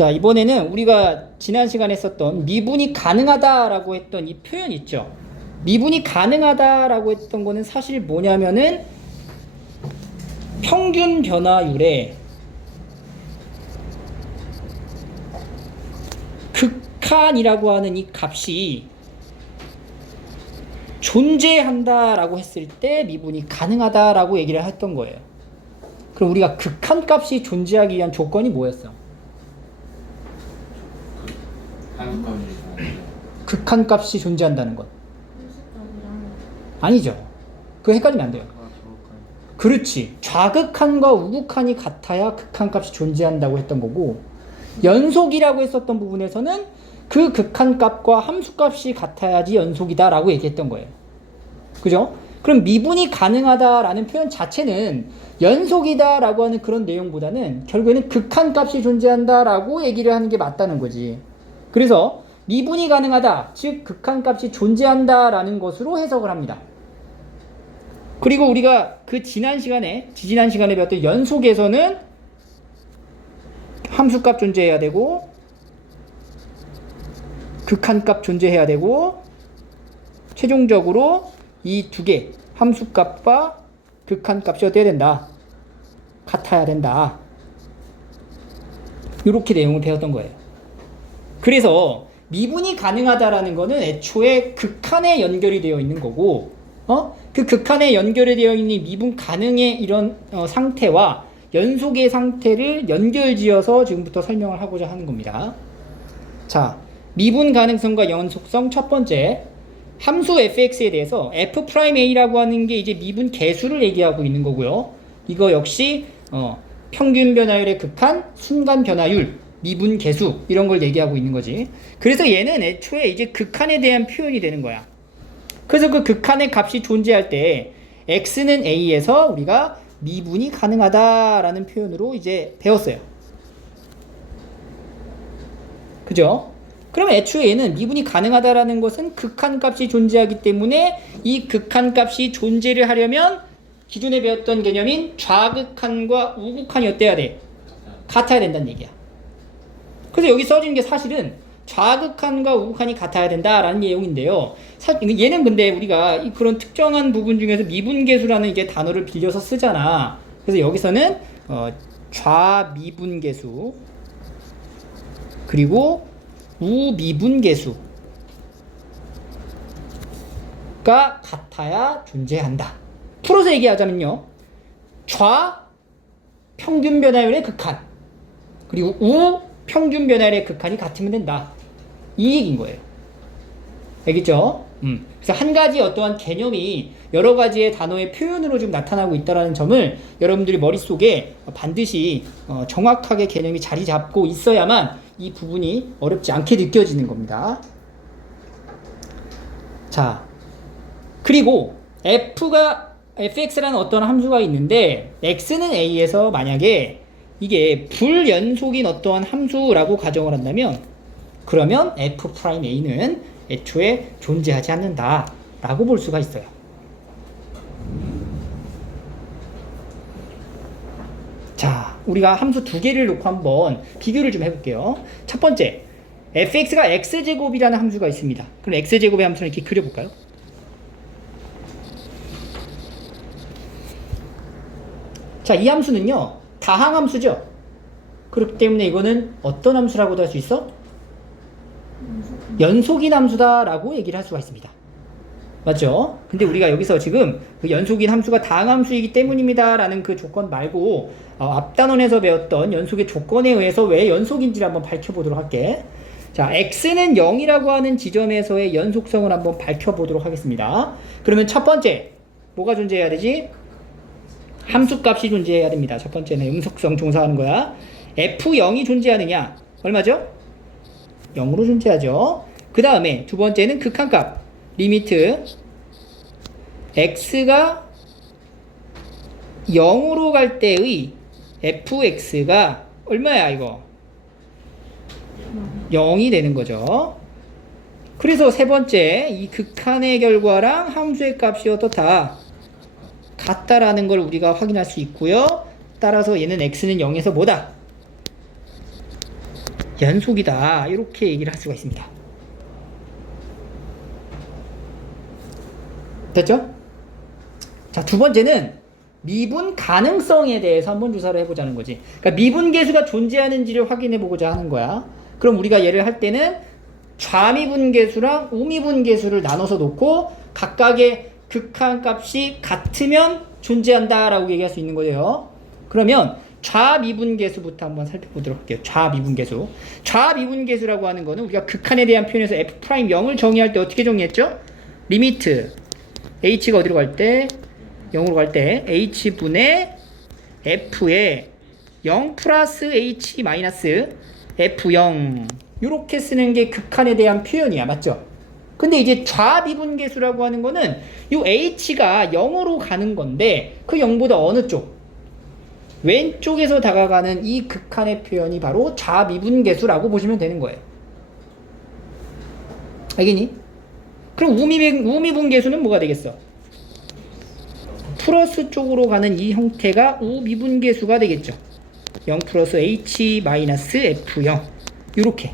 자, 이번에는 우리가 지난 시간에 썼던 미분이 가능하다라고 했던 이 표현 있죠. 미분이 가능하다라고 했던 거는 사실 뭐냐면은 평균 변화율의 극한이라고 하는 이 값이 존재한다라고 했을 때 미분이 가능하다라고 얘기를 했던 거예요. 그럼 우리가 극한 값이 존재하기 위한 조건이 뭐였어? 극한 값이 존재한다는 것. 아니죠. 그거 헷갈리면 안 돼요. 그렇지. 좌극한과 우극한이 같아야 극한 값이 존재한다고 했던 거고, 연속이라고 했었던 부분에서는 그 극한 값과 함수 값이 같아야지 연속이다라고 얘기했던 거예요. 그죠? 그럼 미분이 가능하다라는 표현 자체는 연속이다라고 하는 그런 내용보다는 결국에는 극한 값이 존재한다라고 얘기를 하는 게 맞다는 거지. 그래서 미분이 가능하다, 즉 극한 값이 존재한다라는 것으로 해석을 합니다. 그리고 우리가 그 지지난 시간에 배웠던 연속에서는 함수값 존재해야 되고 극한값 존재해야 되고 최종적으로 이 두 개 함수값과 극한값이 어때야 된다? 같아야 된다. 이렇게 내용을 배웠던 거예요. 그래서 미분이 가능하다라는 거는 애초에 극한에 연결이 되어 있는 거고, 그 극한에 연결이 되어 있는 미분 가능의 이런 상태와 연속의 상태를 연결지어서 지금부터 설명을 하고자 하는 겁니다. 자, 미분 가능성과 연속성 첫 번째, 함수 fx에 대해서 f'a라고 하는 게 이제 미분 계수를 얘기하고 있는 거고요. 이거 역시 평균 변화율의 극한, 순간 변화율, 미분 계수 이런 걸 얘기하고 있는 거지. 그래서 얘는 애초에 이제 극한에 대한 표현이 되는 거야. 그래서 그 극한의 값이 존재할 때 x는 a에서 우리가 미분이 가능하다라는 표현으로 이제 배웠어요. 그죠? 그럼 애초에 얘는 미분이 가능하다라는 것은 극한 값이 존재하기 때문에 이 극한 값이 존재를 하려면 기존에 배웠던 개념인 좌극한과 우극한이 어때야 돼? 같아야 된다는 얘기야. 그래서 여기 써진 게 사실은 좌극한과 우극한이 같아야 된다라는 내용인데요. 얘는 근데 우리가 그런 특정한 부분 중에서 미분계수라는 이제 단어를 빌려서 쓰잖아. 그래서 여기서는 좌미분계수 그리고 우미분계수가 같아야 존재한다. 풀어서 얘기하자면요, 좌 평균 변화율의 극한 그리고 우 평균 변화율의 극한이 같으면 된다, 이 얘기인 거예요. 알겠죠? 그래서 한 가지 어떠한 개념이 여러 가지의 단어의 표현으로 좀 나타나고 있다는 점을 여러분들이 머릿속에 반드시 정확하게 개념이 자리 잡고 있어야만 이 부분이 어렵지 않게 느껴지는 겁니다. 자, 그리고 fx라는 어떤 함수가 있는데 x는 a에서 만약에 이게 불연속인 어떠한 함수라고 가정을 한다면 그러면 f'a는 애초에 존재하지 않는다 라고 볼 수가 있어요. 자, 우리가 함수 두 개를 놓고 한번 비교를 좀 해볼게요. 첫 번째, fx가 x제곱이라는 함수가 있습니다. 그럼 x제곱의 함수를 이렇게 그려볼까요? 자, 이 함수는요 다항함수죠. 그렇기 때문에 이거는 어떤 함수라고도 할 수 있어? 연속인 함수다라고 얘기를 할 수가 있습니다. 맞죠? 근데 우리가 여기서 지금 그 연속인 함수가 다항함수이기 때문입니다 라는 그 조건 말고 앞단원에서 배웠던 연속의 조건에 의해서 왜 연속인지를 한번 밝혀보도록 할게. 자, x는 0이라고 하는 지점에서의 연속성을 한번 밝혀보도록 하겠습니다. 그러면 첫 번째 뭐가 존재해야 되지? 함수값이 존재해야 됩니다. 첫 번째는 음속성 종사하는 거야. f0이 존재하느냐? 얼마죠? 0으로 존재하죠. 그 다음에 두 번째는 극한값 리미트 x가 0으로 갈 때의 fx가 얼마야 이거? 0이 되는 거죠. 그래서 세 번째, 이 극한의 결과랑 함수의 값이 어떻다? 같다라는 걸 우리가 확인할 수 있고요. 따라서 얘는 x는 0에서 뭐다? 연속이다. 이렇게 얘기를 할 수가 있습니다. 됐죠? 자, 두 번째는 미분 가능성에 대해서 한번 조사를 해보자는 거지. 그러니까 미분계수가 존재하는지를 확인해 보고자 하는 거야. 그럼 우리가 얘를 할 때는 좌미분계수랑 우미분계수를 나눠서 놓고 각각의 극한값이 같으면 존재한다라고 얘기할 수 있는 거예요. 그러면 좌미분계수부터 한번 살펴보도록 할게요. 좌미분계수. 좌미분계수라고 하는 거는 우리가 극한에 대한 표현에서 F'0을 정의할 때 어떻게 정의했죠? 리미트 h가 어디로 갈 때? 0으로 갈 때 h분의 f에 0 플러스 h 마이너스 f0 이렇게 쓰는 게 극한에 대한 표현이야. 맞죠? 근데 이제 좌미분계수라고 하는 거는 이 h가 0으로 가는 건데 그 0보다 어느 쪽? 왼쪽에서 다가가는 이 극한의 표현이 바로 좌미분계수라고 보시면 되는 거예요. 알겠니? 그럼 우미분계수는 뭐가 되겠어? 플러스 쪽으로 가는 이 형태가 우미분계수가 되겠죠. 0 플러스 h 마이너스 f0 이렇게.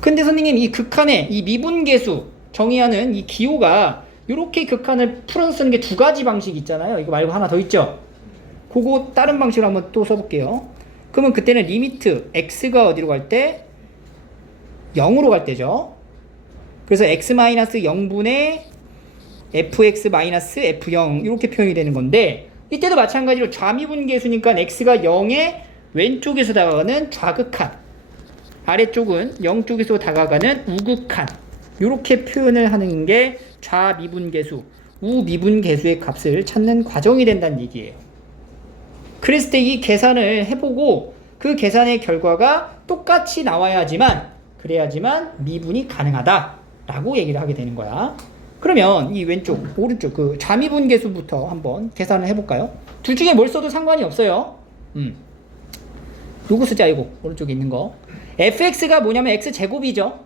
근데 선생님 이 극한의 이 미분계수 정의하는 이 기호가 이렇게 극한을 풀어서 쓰는 게 두 가지 방식 있잖아요. 이거 말고 하나 더 있죠. 그거 다른 방식으로 한번 또 써볼게요. 그러면 그때는 리미트 x가 어디로 갈 때? 0으로 갈 때죠. 그래서 x-0분의 fx-f0 이렇게 표현이 되는 건데 이때도 마찬가지로 좌미분계수니까 x가 0의 왼쪽에서 다가가는 좌극한, 아래쪽은 0쪽에서 다가가는 우극한 이렇게 표현을 하는 게 좌미분계수, 우미분계수의 값을 찾는 과정이 된다는 얘기예요. 그랬을 때 이 계산을 해보고 그 계산의 결과가 똑같이 나와야지만 그래야지만 미분이 가능하다라고 얘기를 하게 되는 거야. 그러면 이 왼쪽, 오른쪽 그 좌미분계수부터 한번 계산을 해볼까요? 둘 중에 뭘 써도 상관이 없어요. 요거 쓰자. 이거 오른쪽에 있는 거. fx가 뭐냐면 x제곱이죠.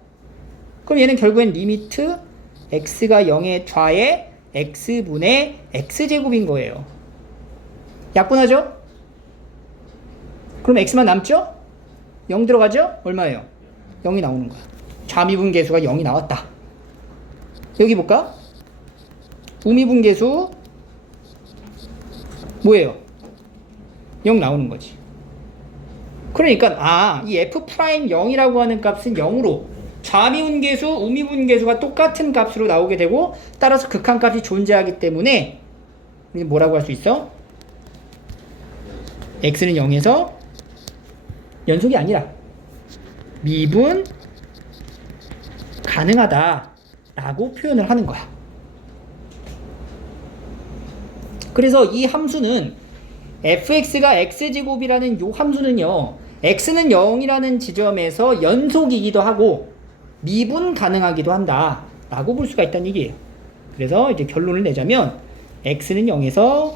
그럼 얘는 결국엔 리미트 x가 0의 좌에 x분의 x제곱인 거예요. 약분하죠? 그럼 x만 남죠? 0 들어가죠? 얼마예요? 0이 나오는 거야. 좌미분계수가 0이 나왔다. 여기 볼까? 우미분계수 뭐예요? 0 나오는 거지. 그러니까 이 f'0이라고 하는 값은 0으로 좌미분계수, 우미분계수가 똑같은 값으로 나오게 되고 따라서 극한값이 존재하기 때문에 우리는 뭐라고 할 수 있어? x는 0에서 연속이 아니라 미분 가능하다 라고 표현을 하는 거야. 그래서 이 함수는 fx가 x제곱이라는 요 함수는요, x는 0이라는 지점에서 연속이기도 하고 미분 가능하기도 한다 라고 볼 수가 있다는 얘기예요. 그래서 이제 결론을 내자면 x는 0에서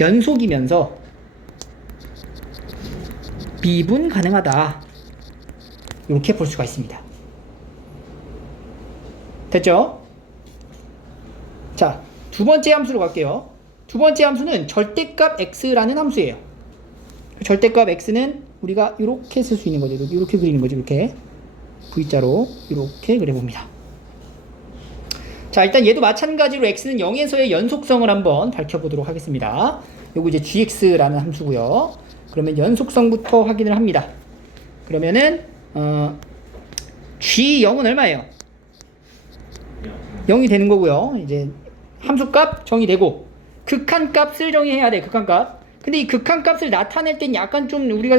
연속이면서 미분 가능하다 이렇게 볼 수가 있습니다. 됐죠? 자, 두 번째 함수로 갈게요. 두 번째 함수는 절대값 x라는 함수예요. 절대값 x는 우리가 이렇게 쓸 수 있는 거죠. 이렇게 그리는 거죠. 이렇게 V자로 이렇게 그려봅니다. 자, 일단 얘도 마찬가지로 x는 0에서의 연속성을 한번 밝혀보도록 하겠습니다. 요거 이제 gx라는 함수고요. 그러면 연속성부터 확인을 합니다. 그러면은 g0은 얼마예요? 0이 되는 거고요. 이제 함수값 정의되고 극한값을 정의해야 돼. 극한값. 근데 이 극한값을 나타낼 땐 약간 좀 우리가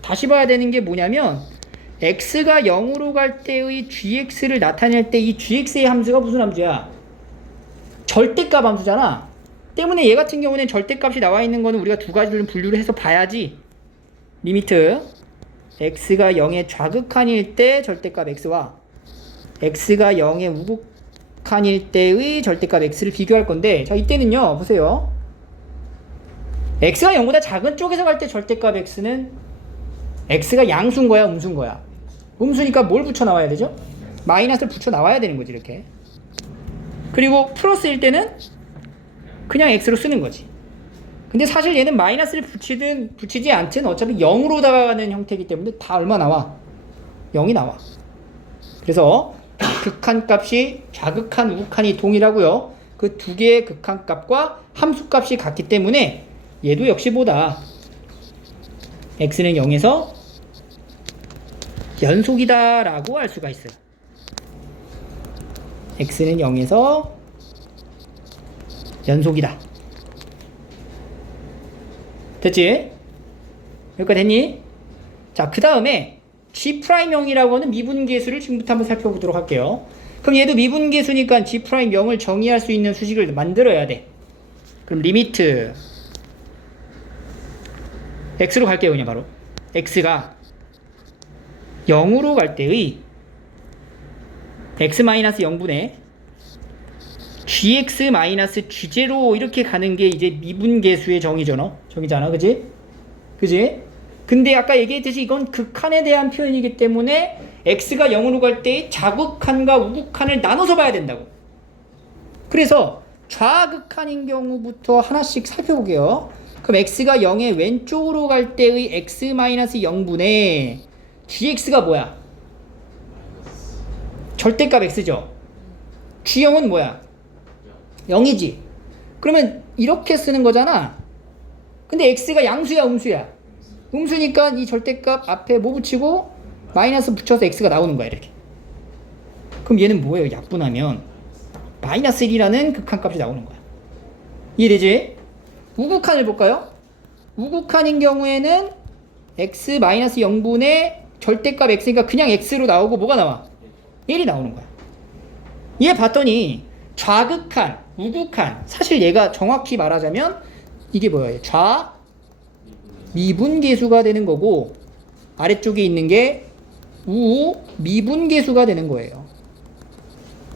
다시 봐야 되는 게 뭐냐면 x가 0으로 갈 때의 gx를 나타낼 때 이 gx의 함수가 무슨 함수야? 절대값 함수잖아. 때문에 얘 같은 경우는 절대값이 나와 있는 거는 우리가 두 가지를 분류를 해서 봐야지. 리미트 x가 0의 좌극한일 때 절대값 x와 x가 0의 우극한일 때의 절대값 x를 비교할 건데, 자, 이때는요, 보세요. x가 0보다 작은 쪽에서 갈 때 절대값 x는 x가 양수인 거야, 음수인 거야? 음수니까 뭘 붙여 나와야 되죠? 마이너스를 붙여 나와야 되는 거지, 이렇게. 그리고 플러스일 때는 그냥 x로 쓰는 거지. 근데 사실 얘는 마이너스를 붙이든 붙이지 않든 어차피 0으로 다가가는 형태이기 때문에 다 얼마 나와? 0이 나와. 그래서 극한값이 좌극한, 우극한이 동일하고요. 그 두 개의 극한값과 함수값이 같기 때문에 얘도 역시 뭐다? x는 0에서 연속이다 라고 할 수가 있어요. x는 0에서 연속이다. 됐지? 여기까지 됐니? 자, 그 다음에 G'형이라고 하는 미분계수를 지금부터 한번 살펴보도록 할게요. 그럼 얘도 미분계수니까 G'0을 정의할 수 있는 수식을 만들어야 돼. 그럼 리미트 x로 갈게요. 그냥 바로 x가 0으로 갈 때의 x-0분의 gx-g0 이렇게 가는 게 이제 미분계수의 정의잖아. 그지? 그지? 근데 아까 얘기했듯이 이건 극한에 대한 표현이기 때문에 x가 0으로 갈 때의 좌극한과 우극한을 나눠서 봐야 된다고. 그래서 좌극한인 경우부터 하나씩 살펴볼게요. 그럼 x가 0의 왼쪽으로 갈 때의 x-0분의 gx가 뭐야? 절대값 x죠. g0은 뭐야? 0이지. 그러면 이렇게 쓰는 거잖아. 근데 x가 양수야, 음수야? 음수니까 이 절대값 앞에 뭐 붙이고 마이너스 붙여서 x가 나오는 거야, 이렇게. 그럼 얘는 뭐예요? 약분하면 마이너스 1이라는 극한값이 나오는 거야. 이해되지? 우극한을 볼까요? 우극한인 경우에는 x-0분의 절대값 x니까 그냥 x로 나오고 뭐가 나와? 1이 나오는 거야. 얘 봤더니 좌극한, 우극한, 사실 얘가 정확히 말하자면 이게 뭐예요? 좌 미분계수가 되는 거고 아래쪽에 있는 게 우 미분계수가 되는 거예요.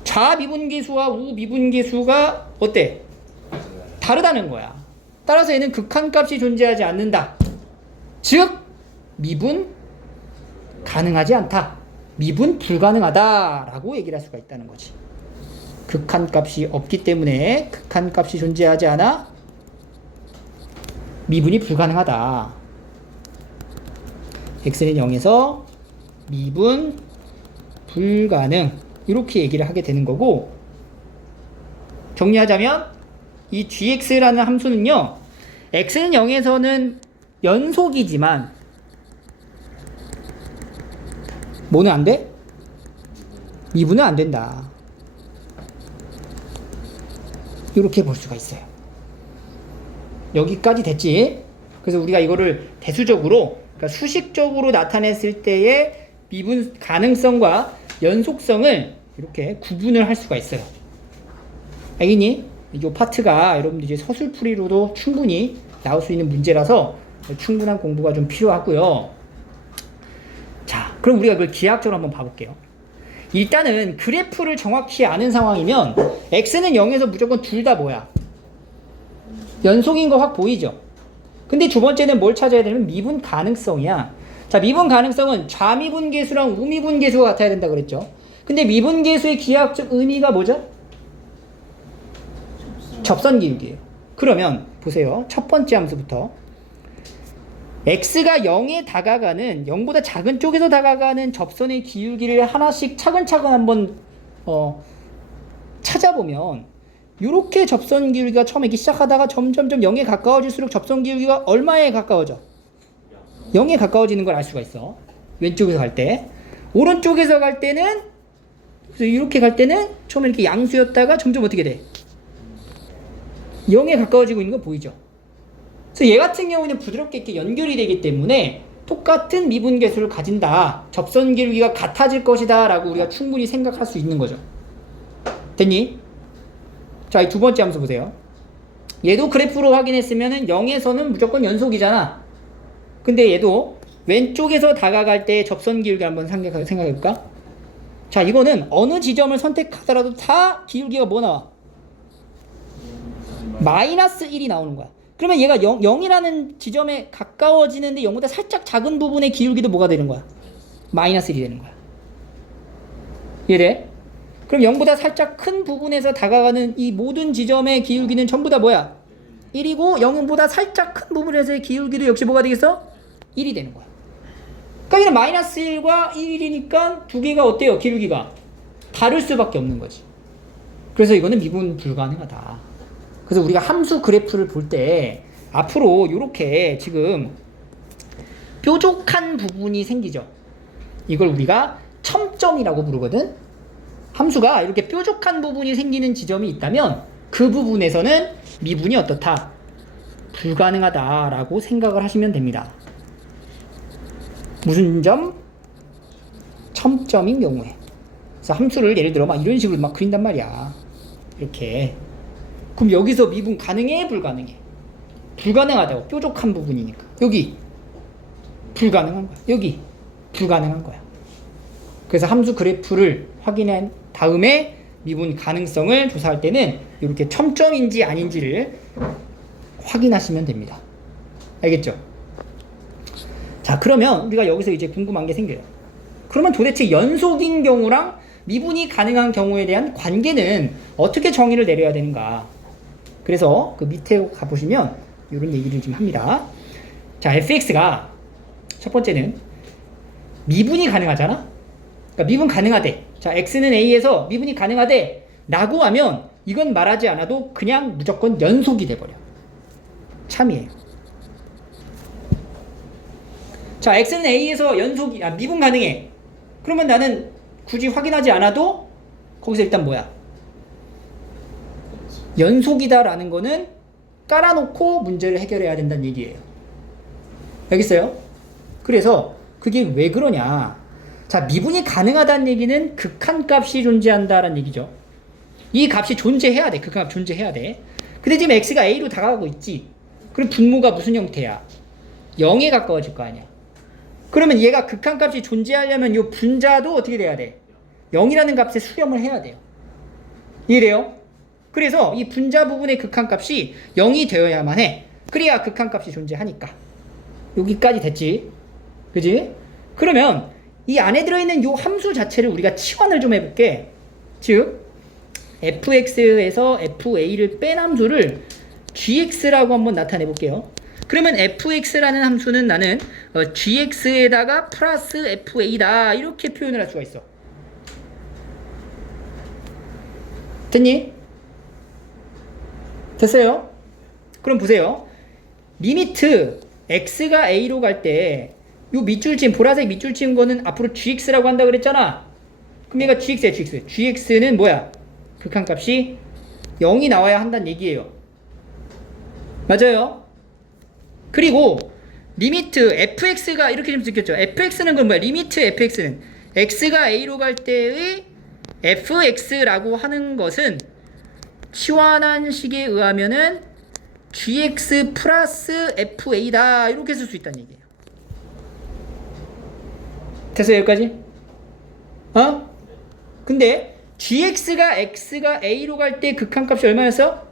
좌 미분계수와 우 미분계수가 어때? 다르다는 거야. 따라서 얘는 극한값이 존재하지 않는다. 즉 미분 가능하지 않다. 미분 불가능하다라고 얘기를 할 수가 있다는 거지. 극한값이 없기 때문에 극한값이 존재하지 않아 미분이 불가능하다. x는 0에서 미분 불가능 이렇게 얘기를 하게 되는 거고, 정리하자면 이 gx라는 함수는요, x는 0에서는 연속이지만 뭐는 안 돼? 미분은 안 된다. 이렇게 볼 수가 있어요. 여기까지 됐지? 그래서 우리가 이거를 대수적으로, 그러니까 수식적으로 나타냈을 때의 미분 가능성과 연속성을 이렇게 구분을 할 수가 있어요. 알겠니? 이 파트가 여러분들 이제 서술풀이로도 충분히 나올 수 있는 문제라서 충분한 공부가 좀 필요하고요. 자, 그럼 우리가 그걸 기하학적으로 한번 봐볼게요. 일단은 그래프를 정확히 아는 상황이면 x는 0에서 무조건 둘 다 뭐야? 연속인 거 확 보이죠? 근데 두 번째는 뭘 찾아야 되냐면 미분 가능성이야. 자, 미분 가능성은 좌미분계수랑 우미분계수가 같아야 된다 그랬죠? 근데 미분계수의 기하학적 의미가 뭐죠? 접선기울기예요. 그러면 보세요. 첫 번째 함수부터 x가 0에 다가가는, 0보다 작은 쪽에서 다가가는 접선의 기울기를 하나씩 차근차근 한번 찾아보면 이렇게 접선 기울기가 처음에 시작하다가 점점점 0에 가까워질수록 접선 기울기가 얼마에 가까워져? 0에 가까워지는 걸 알 수가 있어. 왼쪽에서 갈 때. 오른쪽에서 갈 때는, 그래서 이렇게 갈 때는 처음에 이렇게 양수였다가 점점 어떻게 돼? 0에 가까워지고 있는 거 보이죠? 그래서 얘 같은 경우는 부드럽게 이렇게 연결이 되기 때문에 똑같은 미분계수를 가진다. 접선 기울기가 같아질 것이다 라고 우리가 충분히 생각할 수 있는 거죠. 됐니? 자, 이 두 번째 함수 보세요. 얘도 그래프로 확인했으면 0에서는 무조건 연속이잖아. 근데 얘도 왼쪽에서 다가갈 때 접선 기울기 한번 생각해볼까? 자, 이거는 어느 지점을 선택하더라도 다 기울기가 뭐 나와? 마이너스 1이 나오는 거야. 그러면 얘가 0이라는 지점에 가까워지는데 0보다 살짝 작은 부분의 기울기도 뭐가 되는 거야? 마이너스 1이 되는 거야. 이해돼? 그럼 0보다 살짝 큰 부분에서 다가가는 이 모든 지점의 기울기는 전부 다 뭐야? 1이고 0보다 살짝 큰 부분에서의 기울기도 역시 뭐가 되겠어? 1이 되는 거야. 그러니까 얘는 마이너스 1과 1이니까 두 개가 어때요? 기울기가 다를 수밖에 없는 거지. 그래서 이거는 미분 불가능하다. 그래서 우리가 함수 그래프를 볼 때 앞으로 이렇게 지금 뾰족한 부분이 생기죠. 이걸 우리가 첨점이라고 부르거든. 함수가 이렇게 뾰족한 부분이 생기는 지점이 있다면 그 부분에서는 미분이 어떻다? 불가능하다라고 생각을 하시면 됩니다. 무슨 점? 첨점인 경우에. 그래서 함수를 예를 들어 막 이런 식으로 막 그린단 말이야. 이렇게. 그럼 여기서 미분 가능해? 불가능해? 불가능하다고. 뾰족한 부분이니까. 여기 불가능한 거야. 여기 불가능한 거야. 그래서 함수 그래프를 확인한 다음에 미분 가능성을 조사할 때는 이렇게 첨점인지 아닌지를 확인하시면 됩니다. 알겠죠? 자, 그러면 우리가 여기서 이제 궁금한 게 생겨요. 그러면 도대체 연속인 경우랑 미분이 가능한 경우에 대한 관계는 어떻게 정의를 내려야 되는가? 그래서 그 밑에 가보시면 이런 얘기를 좀 합니다. 자, fx가 첫 번째는 미분이 가능하잖아? 그러니까 미분 가능하대. 자, x는 a에서 미분이 가능하대 라고 하면 이건 말하지 않아도 그냥 무조건 연속이 돼버려. 참이에요. 자, x는 a에서 미분 가능해. 그러면 나는 굳이 확인하지 않아도 거기서 일단 뭐야? 연속이다라는 거는 깔아놓고 문제를 해결해야 된다는 얘기예요. 알겠어요? 그래서 그게 왜 그러냐? 자, 미분이 가능하다는 얘기는 극한값이 존재한다라는 얘기죠. 이 값이 존재해야 돼. 극한값 존재해야 돼. 근데 지금 x가 a로 다가가고 있지. 그럼 분모가 무슨 형태야? 0에 가까워질 거 아니야. 그러면 얘가 극한값이 존재하려면 이 분자도 어떻게 돼야 돼? 0이라는 값에 수렴을 해야 돼요. 이해돼요? 그래서 이 분자 부분의 극한값이 0이 되어야만 해. 그래야 극한값이 존재하니까. 여기까지 됐지? 그지? 그러면 이 안에 들어있는 이 함수 자체를 우리가 치환을 좀 해볼게. 즉 fx에서 fa를 뺀 함수를 gx라고 한번 나타내 볼게요. 그러면 fx라는 함수는 나는 gx에다가 플러스 fa다 이렇게 표현을 할 수가 있어. 됐니? 됐어요? 그럼 보세요. 리미트 x가 a로 갈 때 요 밑줄 친 보라색 밑줄 친 거는 앞으로 gx라고 한다 그랬잖아. 그럼 얘가 gx야. gx는 뭐야? 극한값이 0이 나와야 한다는 얘기예요. 맞아요? 그리고 리미트 fx가 이렇게 좀 느꼈죠. fx는 그럼 뭐야? 리미트 fx는 x가 a로 갈 때의 fx라고 하는 것은 치환한 식에 의하면은 gx 플러스 fa다 이렇게 쓸 수 있다는 얘기예요. 됐어요? 여기까지? 근데 gx가 a로 갈 때 극한값이 얼마였어?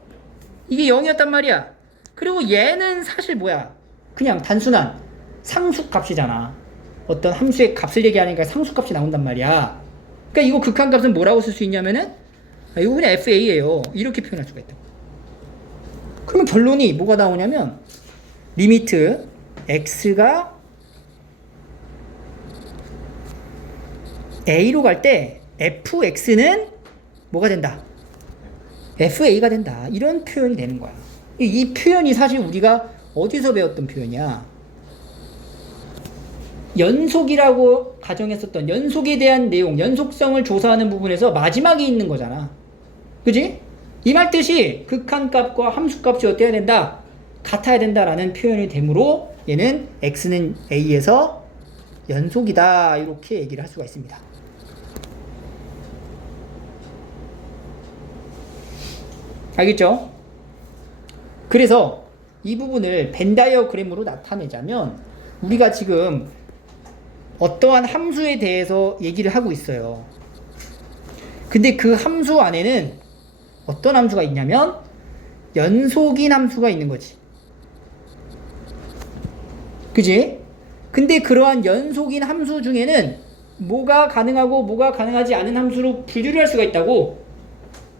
이게 0이었단 말이야. 그리고 얘는 사실 뭐야? 그냥 단순한 상수값이잖아. 어떤 함수의 값을 얘기하니까 상수값이 나온단 말이야. 그러니까 이거 극한값은 뭐라고 쓸 수 있냐면은 이거 그냥 fa예요. 이렇게 표현할 수가 있다. 그러면 결론이 뭐가 나오냐면 리미트 x가 a로 갈 때 fx는 뭐가 된다? fa가 된다. 이런 표현이 되는 거야. 이 표현이 사실 우리가 어디서 배웠던 표현이야? 연속이라고 가정했었던 연속에 대한 내용, 연속성을 조사하는 부분에서 마지막에 있는 거잖아. 그지? 이 말 뜻이 극한값과 함수값이 어때야 된다? 같아야 된다라는 표현이 되므로 얘는 x는 a에서 연속이다 이렇게 얘기를 할 수가 있습니다. 알겠죠? 그래서 이 부분을 벤 다이어그램으로 나타내자면 우리가 지금 어떠한 함수에 대해서 얘기를 하고 있어요. 근데 그 함수 안에는 어떤 함수가 있냐면 연속인 함수가 있는 거지. 그지? 근데 그러한 연속인 함수 중에는 뭐가 가능하고 뭐가 가능하지 않은 함수로 분류를 할 수가 있다고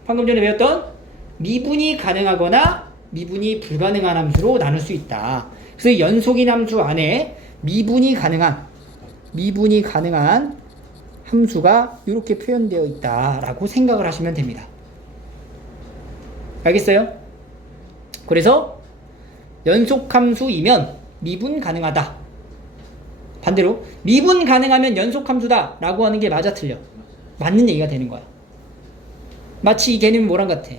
방금 전에 배웠던 미분이 가능하거나 미분이 불가능한 함수로 나눌 수 있다. 그래서 연속인 함수 안에 미분이 가능한 함수가 이렇게 표현되어 있다라고 생각을 하시면 됩니다. 알겠어요? 그래서 연속함수이면 미분 가능하다. 반대로 미분 가능하면 연속함수다 라고 하는 게 맞아 틀려? 맞는 얘기가 되는 거야. 마치 이 개념이 뭐랑 같아?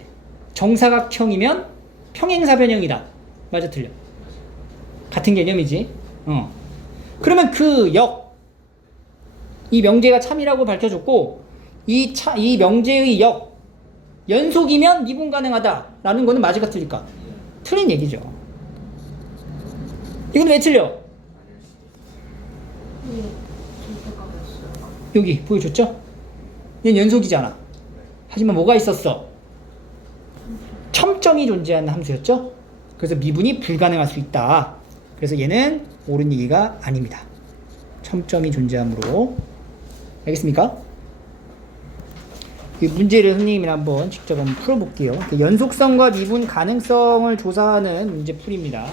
정사각형이면 평행사변형이다. 맞아 틀려? 같은 개념이지. 그러면 이 명제가 참이라고 밝혀줬고 이 명제의 연속이면 미분 가능하다라는 거는 맞을까 틀릴까? 틀린 얘기죠. 이건 왜 틀려? 여기 보여줬죠? 얘는 연속이잖아. 하지만 뭐가 있었어? 첨점이 존재하는 함수였죠? 그래서 미분이 불가능할 수 있다. 그래서 얘는 옳은 얘기가 아닙니다. 첨점이 존재하므로. 알겠습니까? 이 문제를 선생님이 한번 직접 한번 풀어볼게요. 연속성과 미분 가능성을 조사하는 문제풀이입니다.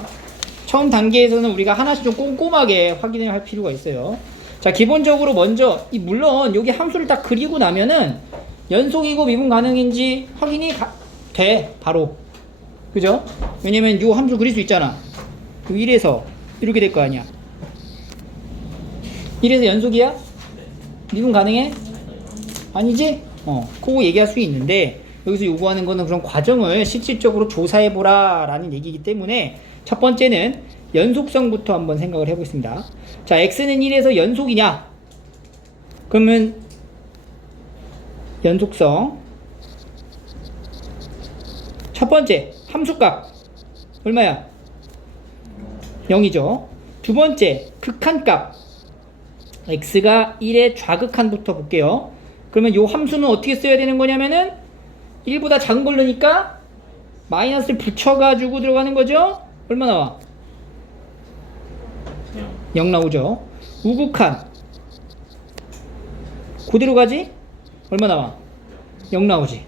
처음 단계에서는 우리가 하나씩 좀 꼼꼼하게 확인을 할 필요가 있어요. 자, 기본적으로 먼저 물론 여기 함수를 딱 그리고 나면은 연속이고 미분 가능인지 확인이 돼. 바로. 그죠? 왜냐면 요 함수 그릴 수 있잖아. 1에서 이렇게 될 거 아니야. 1에서 연속이야? 미분 가능해? 아니지? 그거 얘기할 수 있는데 여기서 요구하는 거는 그런 과정을 실질적으로 조사해보라 라는 얘기이기 때문에 첫 번째는 연속성부터 한번 생각을 해보겠습니다. 자, x는 1에서 연속이냐? 그러면 연속성 첫 번째 함수값 얼마야? 0이죠. 두 번째 극한값 x가 1의 좌극한부터 볼게요. 그러면 요 함수는 어떻게 써야 되는 거냐면은 1보다 작은 걸 넣으니까 마이너스를 붙여가지고 들어가는 거죠. 얼마 나와? 0 나오죠. 우극한 그대로 가지? 얼마 나와? 0 나오지.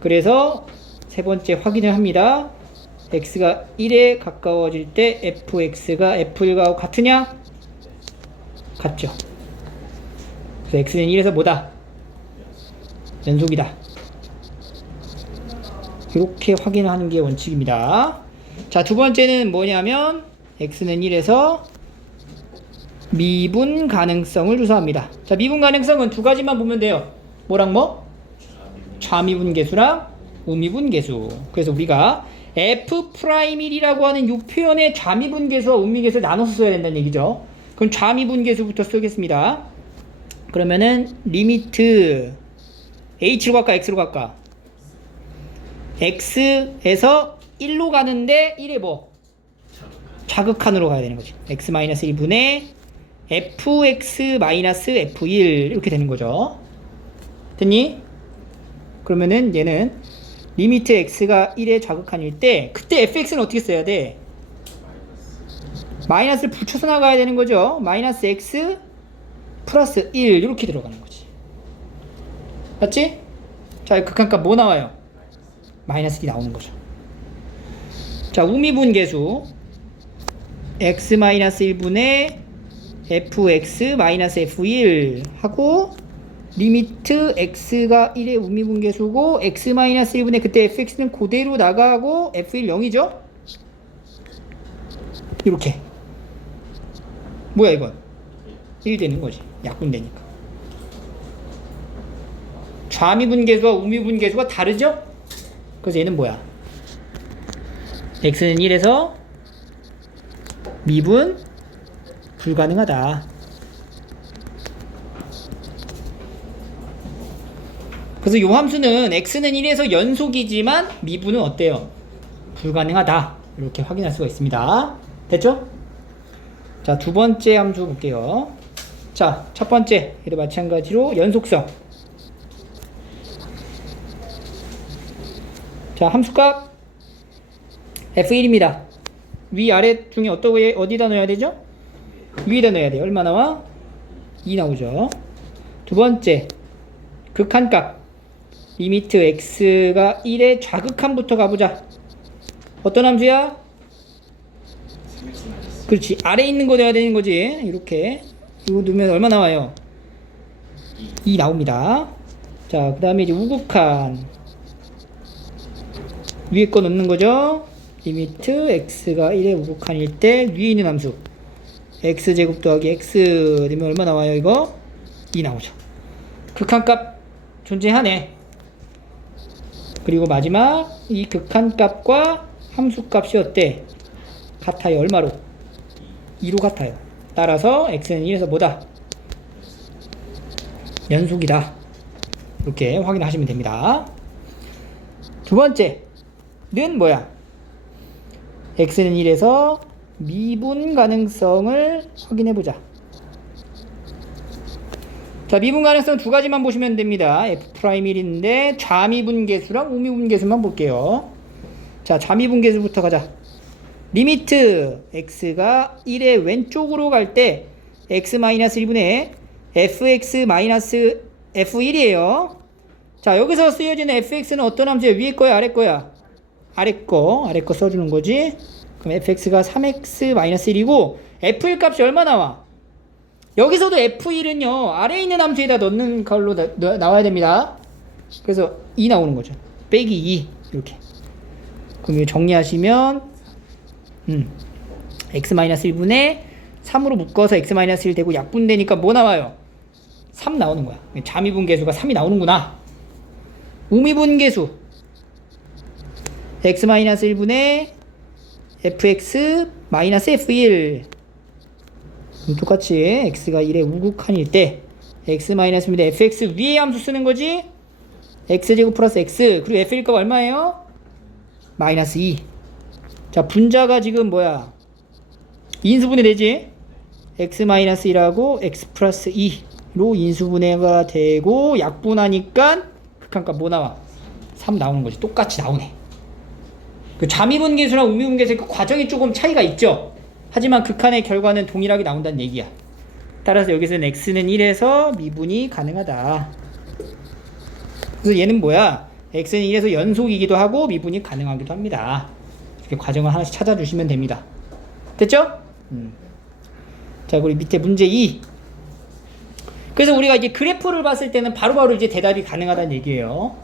그래서 세 번째 확인을 합니다. x가 1에 가까워질 때 fx가 f1과 같으냐? 같죠. 그래서 x는 1에서 뭐다? 연속이다. 이렇게 확인하는 게 원칙입니다. 자, 두 번째는 뭐냐면 x는 1에서 미분 가능성을 조사합니다. 자, 미분 가능성은 두 가지만 보면 돼요. 뭐랑 뭐? 좌미분계수랑 우미분계수. 그래서 우리가 f'1이라고 하는 이 표현의 좌미분계수와 우미계수를 나눠서 써야 된다는 얘기죠. 그럼 좌미분계수부터 쓰겠습니다. 그러면은 리미트 h로 갈까 x로 갈까? x에서 1로 가는데 1에 뭐? 좌극한으로 가야 되는 거지. x-1분의 fx-f1 이렇게 되는 거죠. 됐니? 그러면은 얘는 리미트 x가 1의 좌극한일 때 그때 fx는 어떻게 써야 돼? 마이너스를 붙여서 나가야 되는 거죠. 마이너스 x 플러스 1 이렇게 들어가는 거지. 맞지? 자, 극한값 뭐 나와요? 마이너스 1이 나오는 거죠. 자, 우미분계수 x-1분의 fx-f1 하고 리미트 x가 1의 우미분계수고 x-1분의 그때 fx는 그대로 나가고 f1 0이죠? 이렇게 뭐야 이건? 1 되는 거지. 약분되니까. 좌미분계수와 우미분계수가 다르죠? 그래서 얘는 뭐야? x는 1에서 미분 불가능하다. 그래서 이 함수는 x는 1에서 연속이지만 미분은 어때요? 불가능하다. 이렇게 확인할 수가 있습니다. 됐죠? 자, 두 번째 함수 볼게요. 자, 첫 번째 얘도 마찬가지로 연속성. 자, 함수값 f1입니다. 위아래 중에 어디다 넣어야 되죠? 위에다 넣어야 돼요. 얼마 나와? 2 나오죠. 두 번째 극한값 리미트 x가 1의 좌극한부터 가보자. 어떤 함수야? 그렇지. 아래에 있는 거 돼야 되는 거지. 이렇게. 이거 넣으면 얼마 나와요? 2 나옵니다. 자, 그 다음에 이제 우극한. 위에 거 넣는 거죠. 리미트 x가 1의 우극한일 때 위에 있는 함수. x제곱 더하기 x 되면 얼마 나와요, 이거? 2 나오죠. 극한값 존재하네. 그리고 마지막 이 극한값과 함수값이 어때? 같아요. 얼마로? 2로 같아요. 따라서 x는 1에서 뭐다? 연속이다. 이렇게 확인하시면 됩니다. 두 번째는 뭐야? x는 1에서 미분 가능성을 확인해보자. 자, 미분 가능성 두 가지만 보시면 됩니다. f'1인데 좌미분계수랑 우미분계수만 볼게요. 자, 좌미분계수부터 가자. 리미트 x가 1의 왼쪽으로 갈 때 x-1분의 fx-f1이에요. 자, 여기서 쓰여지는 fx는 어떤 함수야? 위에 거야, 아래 거야? 아래 거 써주는 거지. 그럼 fx가 3x-1이고 f1 값이 얼마 나와? 여기서도 f1은요 아래에 있는 함수에다 넣는 걸로 나와야 됩니다. 그래서 2 나오는 거죠. 빼기 2 이렇게. 그럼 이거 정리하시면 x-1분의 3으로 묶어서 x-1 되고 약분되니까 뭐 나와요? 3 나오는 거야. 좌미분계수가 3이 나오는구나. 우미분계수 x-1분의 fx-f1 똑같이 x가 1의 우극한일 때 x-1분의 fx 위에 함수 쓰는 거지. x제곱 플러스 x 그리고 f일 값 얼마예요? 마이너스 2. 자, 분자가 지금 뭐야? 인수분해 되지? x-1하고 x 플러스 2로 인수분해가 되고 약분하니까 극한값 뭐 나와? 3 나오는 거지. 똑같이 나오네. 그 좌미분계수랑 우미분계수의 그 과정이 조금 차이가 있죠. 하지만 극한의 결과는 동일하게 나온다는 얘기야. 따라서 여기서는 x는 1에서 미분이 가능하다. 그래서 얘는 뭐야? x는 1에서 연속이기도 하고 미분이 가능하기도 합니다. 이렇게 과정을 하나씩 찾아주시면 됩니다. 됐죠? 자, 그리고 밑에 문제 2. 그래서 우리가 이제 그래프를 봤을 때는 바로바로 이제 대답이 가능하다는 얘기예요.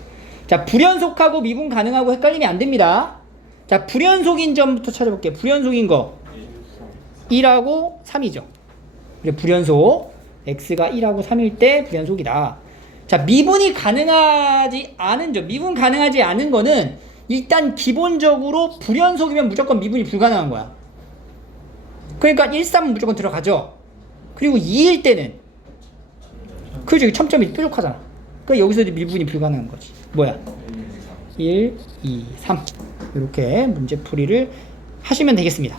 자, 불연속하고 미분 가능하고 헷갈리면 안 됩니다. 자, 불연속인 점부터 찾아볼게요. 불연속인 거 1하고 3이죠. 불연속 x가 1하고 3일 때 불연속이다. 자, 미분이 가능하지 않은 점, 미분 가능하지 않은 거는 일단 기본적으로 불연속이면 무조건 미분이 불가능한 거야. 그러니까 1, 3은 무조건 들어가죠. 그리고 2일 때는 그죠, 첨점이 뾰족하잖아. 그러니까 여기서 미분이 불가능한 거지. 뭐야? 1, 2, 3 이렇게 문제풀이를 하시면 되겠습니다.